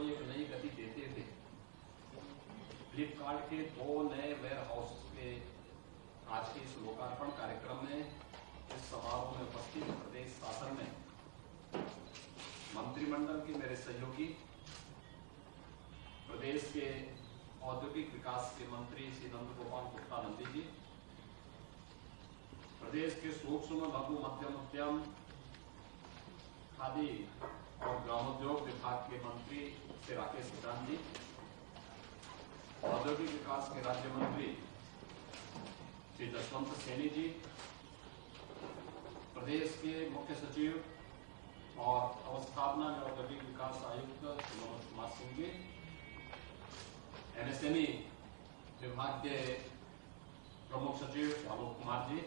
को एक नई गति देते हुए फ्लिपकार्ट के 2 नए वेयर हाउस के आज के इस लोकार्पण कार्यक्रम में इस समारोह में उपस्थित प्रदेश शासन में मंत्रिमंडल के मेरे सहयोगी, प्रदेश के औद्योगिक विकास के मंत्री श्री नंद गोपाल गुप्ता नंदी जी, प्रदेश के सूक्ष्म लघु मध्यम उद्यम, खादी और ग्रामोद्योग विभाग के मंत्री श्री राकेश सिंह जी, औद्योगिक विकास के राज्य मंत्री श्री जसवंत सैनी जी, प्रदेश के मुख्य सचिव और अवस्थापना में औद्योगिक विकास आयुक्त श्री मनोज कुमार सिंह जी, एमएसएमई विभाग के प्रमुख सचिव Shri Alok Kumar ji,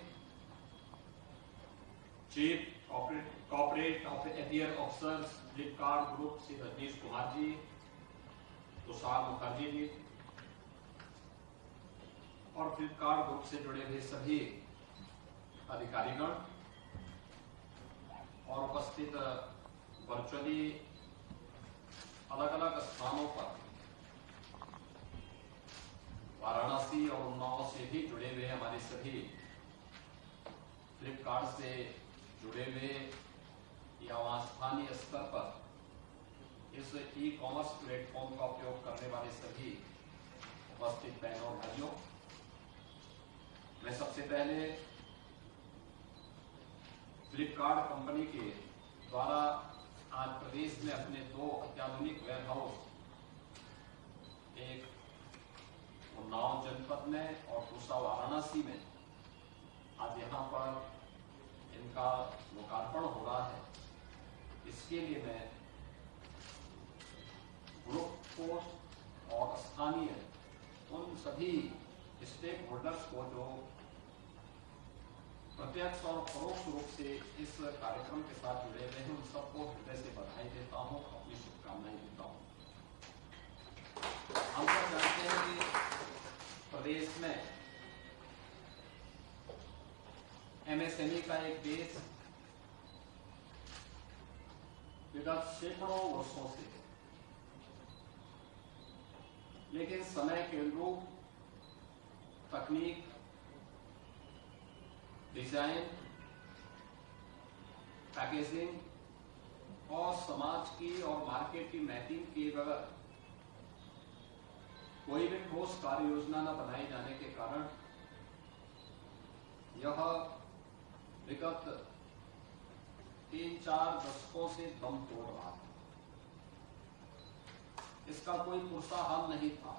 chief corporate affair officer Flipkart group Shri Rajnish Kumar ji, Tushar Mukherjee ji और फ्लिपकार्ट ग्रुप से जुड़े हुए सभी अधिकारीगण और उपस्थित वर्चुअली अलग अलग स्थानों पर वाराणसी और उन्नाव से भी जुड़े हुए हमारे सभी फ्लिपकार्ट से जुड़े हुए या वहां स्थानीय स्तर पर इस ई कॉमर्स प्लेटफॉर्म का उपयोग करने वाले सभी उपस्थित बहनों और भाइयों, मैं सबसे पहले फ्लिपकार्ट कंपनी के द्वारा आज प्रदेश में अपने 2 अत्याधुनिक वेयर हाउस, एक उन्नाव जनपद में और दूसरा वाराणसी में, आज यहाँ पर इनका लोकार्पण हो रहा है। इसके लिए मैं ग्रुप को और स्थानीय उन सभी स्टेक होल्डर्स को जो प्रत्यक्ष और परोक्ष रूप से इस कार्यक्रम के साथ जुड़े हुए हैं, उन सबको हृदय से बधाई देता हूं, अपनी शुभकामनाएं देता हूं। हम सब जानते हैं कि प्रदेश में एमएसएमई का एक देश विगत सैकड़ों वर्षों से, लेकिन समय के अनुरूप तकनीक, डिजाइन, पैकेजिंग और समाज की और मार्केट की मैपिंग किए बगैर कोई भी ठोस कार्य योजना न बनाए जाने के कारण यह विगत 3-4 दशकों से दम तोड़ रहा था। इसका कोई पुरसा हाल नहीं था।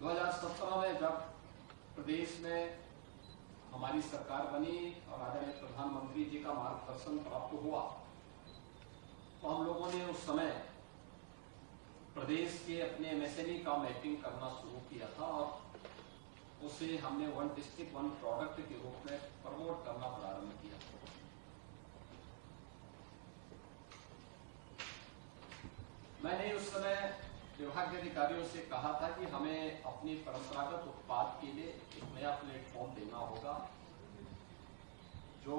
2017 में जब प्रदेश में हमारी सरकार बनी और आदरणीय प्रधानमंत्री जी का मार्गदर्शन प्राप्त हुआ, तो हम लोगों ने उस समय प्रदेश के अपने एमएसएमई का मैपिंग करना शुरू किया था और उसे हमने 1 डिस्ट्रिक्ट 1 प्रोडक्ट के रूप में प्रमोट करना प्रारंभ किया। मैंने उस समय विभाग के अधिकारियों से कहा था कि हमें अपनी परंपरागत उत्पाद के लिए एक नया प्लेटफॉर्म देना होगा जो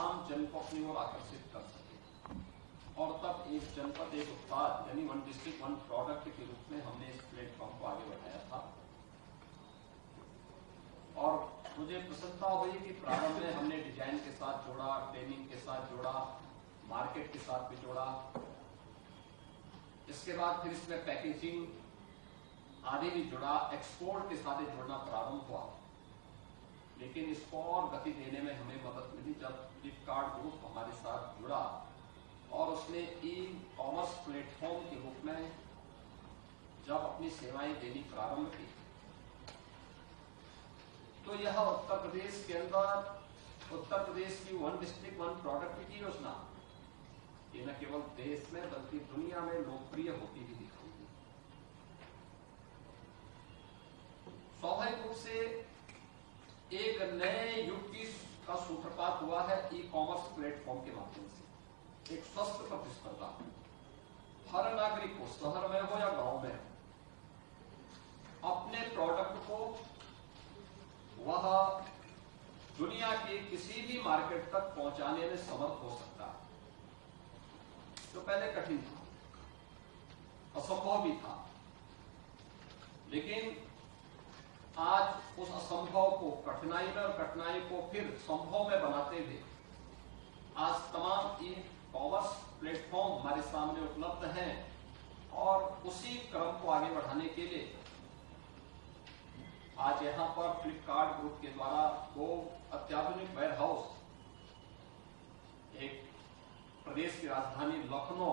आम जन को अपनी ओर आकर्षित कर सके। और तब एक जनपद एक उत्पाद यानी 1 डिस्ट्रिक्ट 1 प्रोडक्ट के रूप में हमने इस प्लेटफॉर्म को आगे बढ़ाया था। और मुझे प्रसन्नता हुई कि प्रारंभ में हमने डिजाइन के साथ जोड़ा, ट्रेनिंग के साथ जोड़ा, मार्केट के साथ भी जोड़ा। इसके बाद फिर इसमें पैकेजिंग आदि भी जुड़ा, एक्सपोर्ट के साथ जुड़ना प्रारंभ हुआ। लेकिन इसको और गति देने में हमें मदद मिली जब फ्लिपकार्ट ग्रुप हमारे साथ जुड़ा और उसने ई कॉमर्स प्लेटफॉर्म के रूप में जब अपनी सेवाएं देनी प्रारंभ की, तो यह उत्तर प्रदेश के अंदर उत्तर प्रदेश की 1 डिस्ट्रिक्ट 1 प्रोडक्ट की योजना ये न केवल देश में बल्कि दुनिया में लोकप्रिय होती भी दिखाई दी। स्वाभाविक रूप से एक नए युग का सूत्रपात हुआ है ई कॉमर्स प्लेटफॉर्म के माध्यम से। एक स्वस्थ प्रतिस्पर्धा, हर नागरिक को शहर में हो या गांव में हो, अपने प्रोडक्ट को वह दुनिया के किसी भी मार्केट तक पहुंचाने में समर्थ हो सकता है। जो पहले कठिन था, असंभव भी था, लेकिन आज उस असंभव को कठिनाई में और कठिनाई को फिर संभव में बनाते हुए आज तमाम ई कॉमर्स प्लेटफॉर्म हमारे सामने उपलब्ध हैं और उसी क्रम को आगे बढ़ाने के लिए आज यहां पर फ्लिपकार्ट ग्रुप के द्वारा 2 अत्याधुनिक वेयर हाउस, एक प्रदेश की राजधानी लखनऊ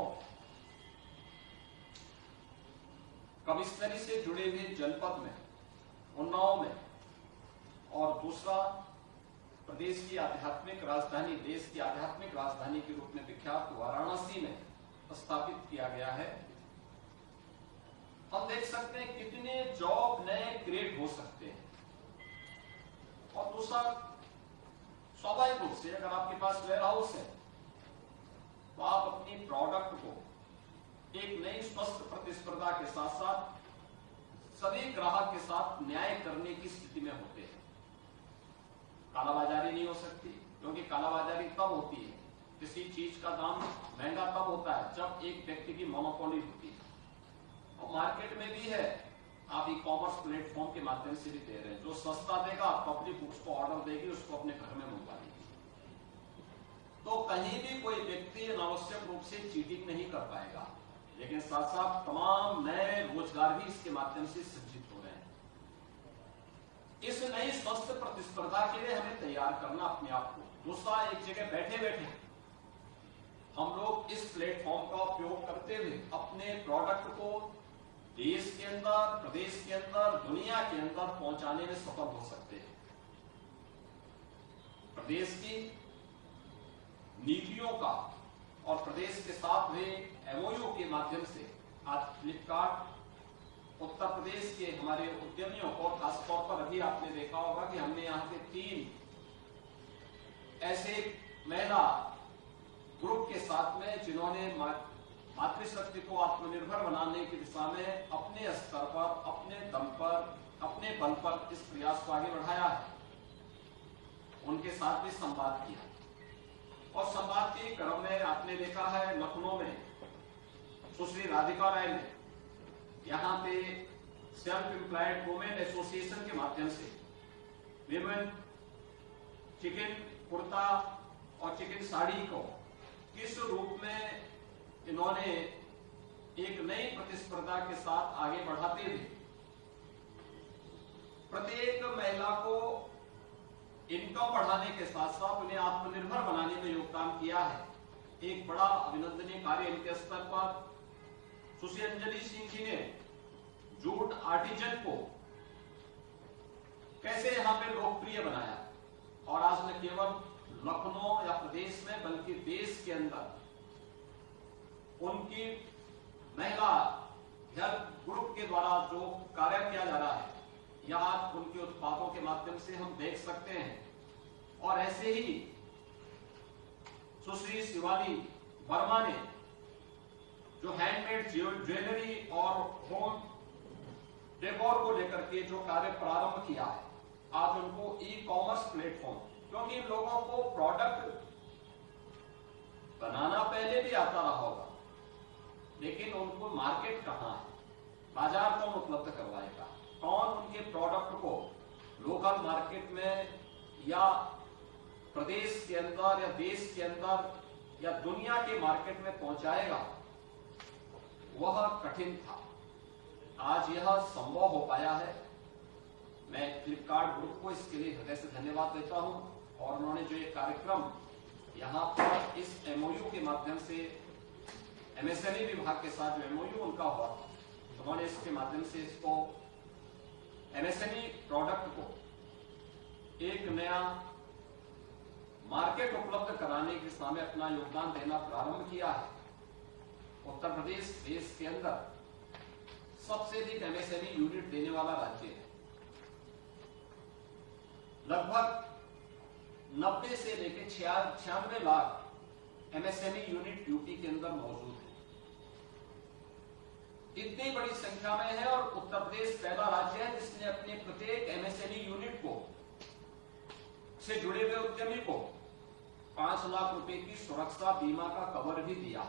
कमिश्नरी से जुड़े हुए जनपद में उन्नाव में और दूसरा प्रदेश की आध्यात्मिक राजधानी, देश की आध्यात्मिक राजधानी के रूप में विख्यात वाराणसी में स्थापित किया गया है। हम देख सकते हैं कितने जॉब नए क्रिएट हो सकते हैं। और दूसरा, स्वाभाविक रूप से अगर आपके पास वेयर हाउस है तो आप अपनी प्रोडक्ट को एक नई स्वस्थ प्रतिस्पर्धा के साथ साथ सभी ग्राहक के साथ न्याय करने की स्थिति में होते हैं। कालाबाजारी नहीं हो सकती, क्योंकि कालाबाजारी तब होती है, किसी चीज का दाम महंगा तब होता है जब एक व्यक्ति की मोनोपोली होती है। और मार्केट में भी है, आप ई कॉमर्स प्लेटफॉर्म के माध्यम से भी दे रहे हैं। जो सस्ता देगा पब्लिक उसको ऑर्डर देगी, उसको अपने घर में मंगवा लेगी। तो कहीं भी कोई व्यक्ति अनावश्यक रूप से चीटिंग नहीं कर पाएगा, लेकिन साथ साथ तमाम नए रोजगार भी इसके माध्यम से सृजित हो रहे हैं। इस नई स्वस्थ प्रतिस्पर्धा के लिए हमें तैयार करना अपने आप को। दूसरा, एक जगह बैठे बैठे हम लोग इस प्लेटफॉर्म का उपयोग करते हुए अपने प्रोडक्ट को देश के अंदर, प्रदेश के अंदर, दुनिया के अंदर पहुंचाने में सफल हो सकते हैं। प्रदेश की नीतियों का और प्रदेश के साथ हुए एमओयू के माध्यम से आज फ्लिपकार्ट उत्तर प्रदेश के हमारे उद्यमियों को, खासतौर पर अभी आपने देखा होगा कि हमने यहाँ पे 3 ऐसे महिला ग्रुप के साथ में जिन्होंने मातृशक्ति को आत्मनिर्भर बनाने की दिशा में अपने स्तर पर, अपने दम पर, अपने बल पर इस प्रयास को आगे बढ़ाया है, उनके साथ भी संवाद किया। और संवाद के क्रम में आपने देखा है लखनऊ में सुश्री राधिका राय ने यहाँ पे सेल्फ एम्प्लॉयड वुमेन एसोसिएशन के माध्यम से विमेन चिकन कुर्ता और चिकन साड़ी को किस रूप में इन्होंने एक नई प्रतिस्पर्धा के साथ आगे बढ़ाते हुए प्रत्येक महिला को इनकम बढ़ाने के साथ साथ उन्हें आत्मनिर्भर बनाने में योगदान किया है। एक बड़ा अभिनंदनीय कार्य इनके स्तर पर सुश्री अंजलि सिंह जी ने जूट आर्टिजन को कैसे यहां पे लोकप्रिय बनाया, और आज न केवल लखनऊ या प्रदेश में बल्कि देश के अंदर उनकी महिला हेल्थ ग्रुप के द्वारा जो कार्य किया जा रहा है, यह आज उनके उत्पादों के माध्यम से हम देख सकते हैं। और ऐसे ही सुश्री शिवानी वर्मा ने जो हैंडमेड ज्वेलरी और होम डेकोर को लेकर के जो कार्य प्रारंभ किया है, आज उनको ई कॉमर्स प्लेटफॉर्म, क्योंकि इन लोगों को प्रोडक्ट बनाना पहले भी आता रहा होगा, लेकिन उनको मार्केट कहां है, बाजार कौन उपलब्ध करवाएगा, कौन उनके प्रोडक्ट को लोकल मार्केट में या प्रदेश के अंदर या देश के अंदर या दुनिया के मार्केट में पहुंचाएगा, वह कठिन था। आज यह संभव हो पाया है। मैं फ्लिपकार्ट ग्रुप को इसके लिए हृदय से धन्यवाद देता हूं, और उन्होंने जो एक कार्यक्रम यहां पर इस एमओयू के माध्यम से एमएसएमई विभाग के साथ जो एमओयू उनका हुआ, उन्होंने इसके माध्यम से इसको एमएसएमई प्रोडक्ट को एक नया मार्केट उपलब्ध कराने की दिशा में अपना योगदान देना प्रारंभ किया है। उत्तर प्रदेश देश के अंदर सबसे अधिक एमएसएमई यूनिट देने वाला राज्य है। लगभग 90 से लेकर 96 लाख एमएसएमई यूनिट यूपी के अंदर मौजूद है। इतनी बड़ी संख्या में है, और उत्तर प्रदेश पहला राज्य है जिसने अपने प्रत्येक एमएसएमई यूनिट को से जुड़े हुए उद्यमी को 5 लाख रुपए की सुरक्षा बीमा का कवर भी दिया।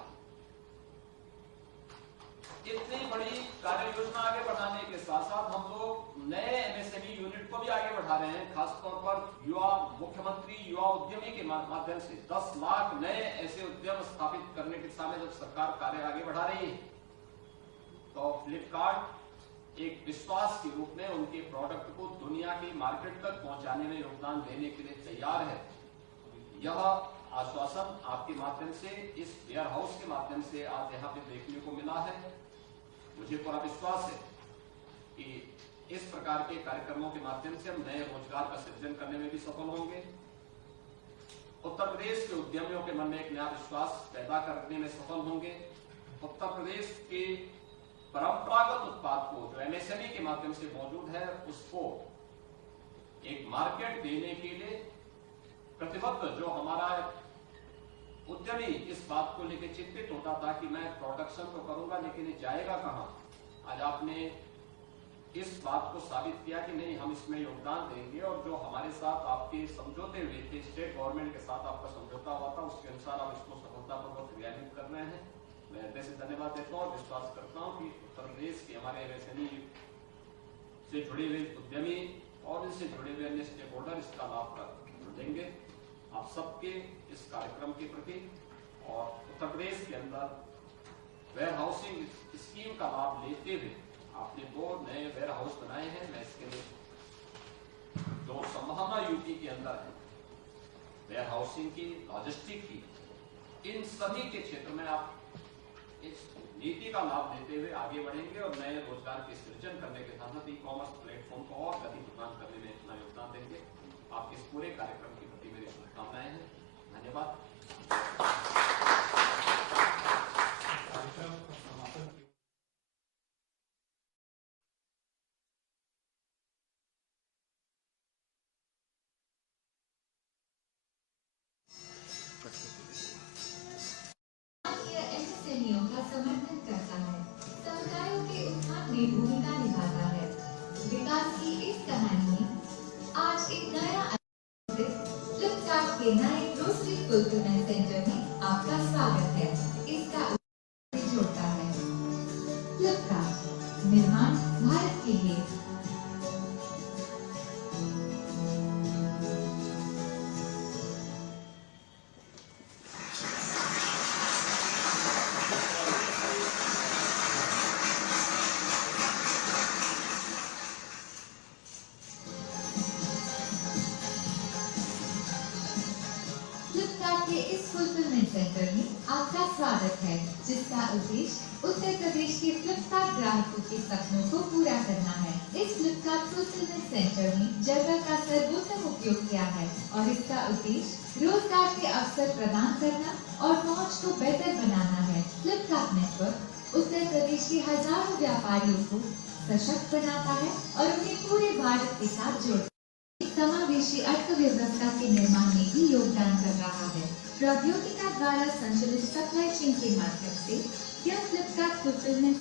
इतनी बड़ी कार्य योजना आगे बढ़ाने के साथ साथ हम लोग नए एमएसएमई यूनिट को भी आगे बढ़ा रहे हैं। खासतौर पर युवा मुख्यमंत्री युवा उद्यमी के माध्यम से 10 लाख नए ऐसे उद्यम स्थापित करने की दिशा में जब सरकार कार्य आगे बढ़ा रही है, तो फ्लिपकार्ट एक विश्वास के रूप में उनके प्रोडक्ट को दुनिया की मार्केट तक पहुंचाने में योगदान देने के लिए तैयार है। यह आश्वासन आपके माध्यम से, इस वेयर हाउस के माध्यम से आज यहाँ पे देखने को मिला है। मुझे पूरा विश्वास है कि इस प्रकार के कार्यक्रमों के माध्यम से हम नए रोजगार का सृजन करने में भी सफल होंगे। उत्तर प्रदेश के उद्यमियों के मन में एक नया विश्वास पैदा करने में सफल होंगे। उत्तर प्रदेश के परंपरागत उत्पाद को जो एमएसएमई के माध्यम से मौजूद है, उसको एक मार्केट देने के लिए प्रतिबद्ध जो हमारा उद्यमी इस बात को लेकर चिंतित होता था कि मैं प्रोडक्शन तो करूंगा लेकिन ये जाएगा कहां, आज आपने इस बात को साबित किया कि नहीं, हम इसमें योगदान देंगे। और जो हमारे साथ आपके समझौते हुए थे, स्टेट गवर्नमेंट के साथ आपका समझौता हुआ था, उसके अनुसार आप इसको सफलतापूर्वक क्रियान्वित कर रहे हैं। मैं हृदय से धन्यवाद देता हूँ और विश्वास करता हूँ कि उत्तर प्रदेश के हमारे एमएसएमई से जुड़े हुए उद्यमी और इनसे जुड़े हुए अन्य स्टेक होल्डर इसका लाभ लेंगे। आप सबके इस कार्यक्रम के प्रति और उत्तर प्रदेश के अंदर वेयर हाउसिंग स्कीम का लाभ लेते हुए आपने 2 नए वेयर हाउस बनाए हैं। मैं इसके लिए जो संभावना यूपी के अंदर है वेयर हाउसिंग की, लॉजिस्टिक की, इन सभी के क्षेत्र में आप इस नीति का लाभ लेते हुए आगे बढ़ेंगे और नए रोजगार के सृजन करने के साथ साथ ई-कॉमर्स प्लेटफॉर्म को और गति प्रदान करने में अपना योगदान देंगे। आपके इस पूरे कार्यक्रम के प्रति मेरी शुभकामनाएं हैं। धन्यवाद। एमएसएमईओं का समर्थन करता है, समुदायों के उत्थान में भूमिका निभाता है। विकास की इस कहानी में आज एक नया फ्लिपकार्ट के नए ग्रोसरी फुलफिलमेंट सेंटर में आपका स्वागत है। इसका उद्देश्य जोड़ता है फ्लिपकार्ट निर्माण भारत के लिए। के इस फुलफिलमेंट सेंटर में आपका स्वागत है, जिसका उद्देश्य उत्तर प्रदेश के फ्लिपकार्ट ग्राहकों के सपनों को पूरा करना है। इस फ्लिपकार्ट फुलफिलमेंट सेंटर में जगह का सर्वोत्तम उपयोग किया है और इसका उद्देश्य रोजगार के अवसर प्रदान करना और पहुंच को बेहतर बनाना है। फ्लिपकार्ट नेटवर्क उत्तर प्रदेश के हजारों व्यापारियों को सशक्त बनाता है और उन्हें पूरे भारत के साथ जोड़ता है। समावेशी अर्थव्यवस्था के निर्माण में भी योगदान कर रहा है। प्रौद्योगिकी द्वारा संचालित सप्लाई चेन के माध्यम से यह फ्लिपकार्ट फुलफिलमेंट